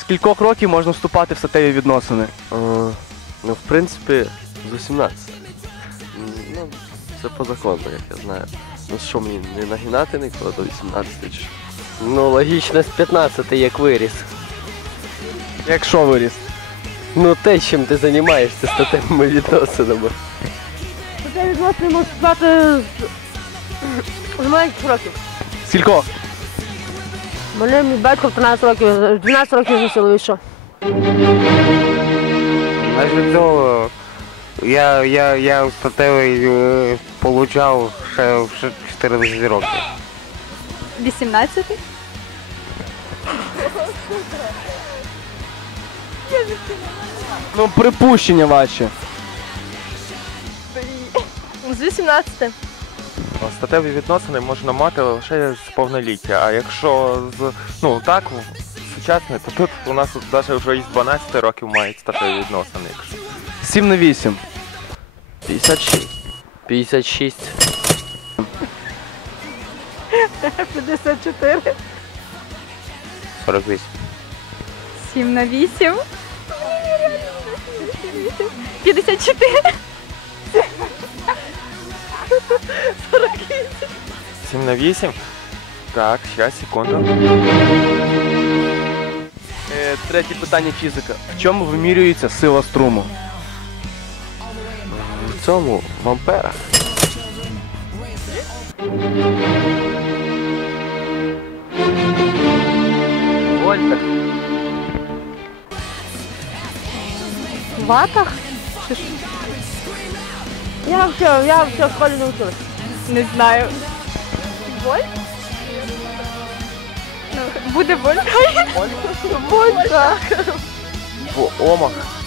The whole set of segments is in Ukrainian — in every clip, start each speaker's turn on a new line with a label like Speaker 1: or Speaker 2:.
Speaker 1: З кількох років можна вступати в статеві відносини?
Speaker 2: Е, Ну, в принципі, з 18. Ну, це по закону, як я знаю. Ну що мені не нагинати ніколи до 18 чи що?
Speaker 3: Ну, логічно з 15 як виріс.
Speaker 1: Якщо виріс.
Speaker 3: Ну те, чим ти займаєшся з статевими відносинами.
Speaker 4: Це відносини можуть стати з маленьких років.
Speaker 1: З кількох?
Speaker 4: Мене мій батько в 13 років, 12 років силою що.
Speaker 5: А для цього я, я, я статевий е, получав ще в ще 14 років.
Speaker 6: 18?
Speaker 1: Ну, припущення ваші.
Speaker 4: З 18.
Speaker 7: Статеві відносини можна мати лише з повноліття. А якщо з ну так сучасне, то тут у нас навіть вже із 12 років мають статеві відносини. Якщо
Speaker 1: 7 на 8.
Speaker 2: 56.
Speaker 3: 56.
Speaker 4: 54.
Speaker 5: 48.
Speaker 6: 7 на 8. 54.
Speaker 7: 7 на 8. Так, зараз, секунду.
Speaker 1: Е, третє питання фізика. В чому вимірюється сила струму?
Speaker 2: Цьому в амперах.
Speaker 1: Вольтах.
Speaker 4: В ватах? Чи що? Я все, я все в школі не.
Speaker 6: Не знаю. Воль? Ну, буде воль.
Speaker 4: Вольта.
Speaker 7: В омах.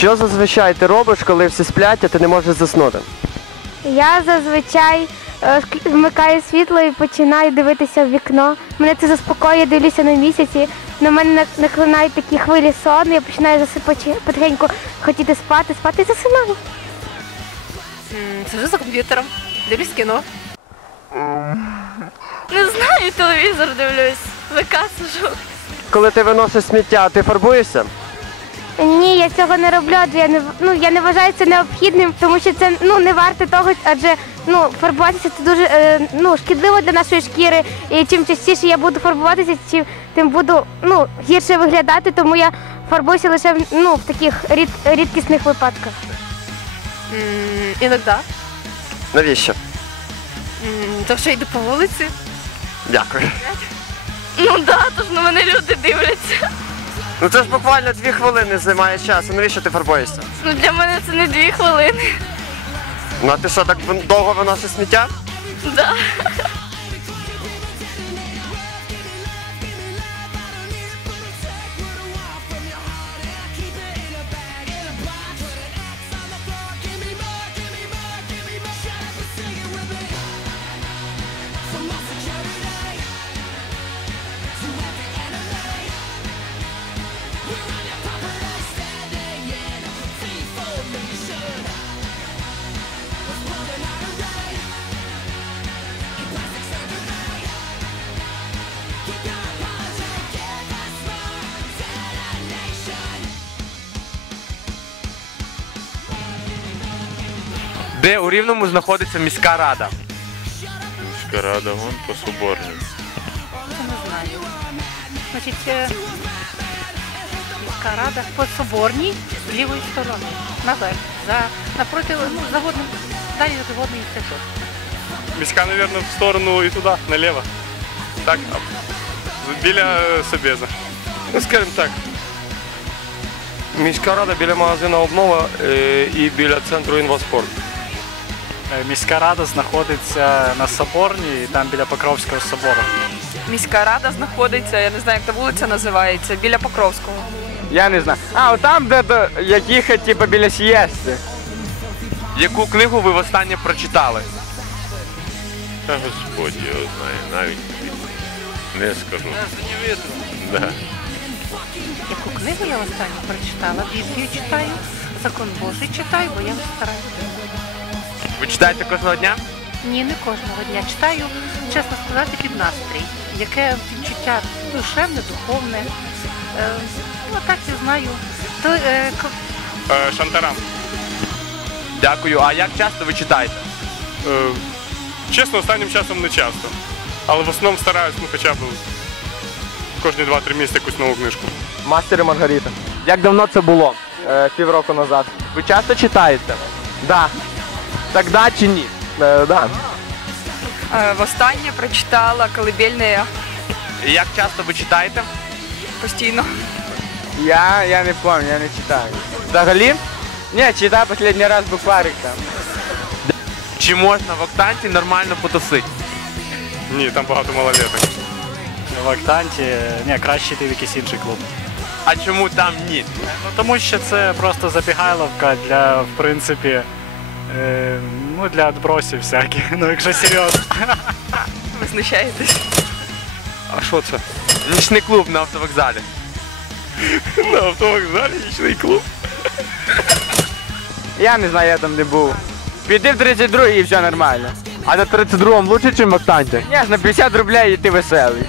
Speaker 3: Що зазвичай ти робиш, коли всі сплять, а ти не можеш заснути?
Speaker 8: Я зазвичай е, вмикаю світло і починаю дивитися в вікно. Мене це заспокоює, дивлюся на місяці. На мене наклинають такі хвилі сон, я починаю засипати потихеньку хотіти спати, спати і засинаю.
Speaker 4: Сижу за комп'ютером, дивлюсь кіно.
Speaker 6: Не знаю, телевізор дивлюсь. ВК сижу.
Speaker 3: Коли ти виносиш сміття, ти фарбуєшся?
Speaker 8: Ні, я цього не роблю, адже я не ну я не вважаю це необхідним, тому що це ну не варто того, адже ну фарбуватися це дуже е, ну шкідливо для нашої шкіри. І чим частіше я буду фарбуватися, чим тим буду ну гірше виглядати, тому я фарбуюся лише в- ну в таких рід, рідкісних випадках.
Speaker 4: Іноді.
Speaker 3: Навіщо?
Speaker 4: То що йду по вулиці.
Speaker 3: Дякую.
Speaker 6: Ну да, тож на мене люди дивляться.
Speaker 3: Ну це ж буквально дві хвилини займає часу. Навіщо ти фарбуєшся?
Speaker 6: Ну для мене це не дві хвилини.
Speaker 3: Ну а ти що, так довго виносиш сміття?
Speaker 6: Да.
Speaker 7: Де у Рівному знаходиться міська рада?
Speaker 9: Міська рада, вон по Соборній.
Speaker 4: Значить, е, міська рада по Соборній з лівої сторони. Наверх. За, напроти, ну, заводним, далі заводний інститут.
Speaker 9: Міська, мабуть, в сторону і туди, наліво. Так, біля е, Собєза. Ну, скажімо так.
Speaker 2: Міська рада біля магазину обнова е, і біля центру інваспорт.
Speaker 10: Е, Міська рада знаходиться на Соборній, там біля Покровського собору.
Speaker 6: Міська рада знаходиться, я не знаю, як та вулиця називається, біля Покровського.
Speaker 1: Я не знаю. А, там, де то, як їхати, типу, біля сієсти.
Speaker 11: Яку книгу ви востаннє прочитали?
Speaker 9: Та Господь його знає, навіть не скажу. Да.
Speaker 4: Яку книгу я останню прочитала? Біблію читаю, закон Божий читаю, бо я стараюся.
Speaker 11: Ви читаєте кожного дня?
Speaker 4: Ні, не кожного дня читаю, чесно сказати, під настрій. Яке відчуття душевне, духовне. Е, ну, так я знаю. То, е, ко-
Speaker 9: Е, Шантарам.
Speaker 11: Дякую. А як часто ви читаєте?
Speaker 9: Е, чесно, останнім часом не часто. Але в основному стараюсь, ну хоча б кожні 2-3 місяці якусь нову книжку.
Speaker 1: Мастер і Маргарита. Як давно це було? Е, півроку назад.
Speaker 11: Ви часто читаєте?
Speaker 1: Да. Так да чи ні? Е, да.
Speaker 6: Е, Востаннє прочитала колибельне
Speaker 11: І як часто ви читаєте?
Speaker 6: постійно.
Speaker 1: Я, я не пам'ятаю, я не читаю. Взагалі? Ні, читаю останній раз букварик там.
Speaker 11: Чи можна в октанті нормально потусити?
Speaker 9: Ні, там багато малолеток.
Speaker 10: В Актанті, ні, краще йти в якийсь інший клуб.
Speaker 11: А чому там ні?
Speaker 10: Ну, тому що це просто забігайловка для, в принципі, е, ну, для відбросів всяких, ну якщо серйозно.
Speaker 6: Ви знущаєтесь.
Speaker 9: А що це?
Speaker 11: Нічний клуб на автовокзалі.
Speaker 9: На автовокзалі нічний клуб.
Speaker 1: Я не знаю, я там не був. Піди в 32 і все нормально. А на 32-му лучше, ніж в Октанті? Ні, на 50 рублей і ти веселий.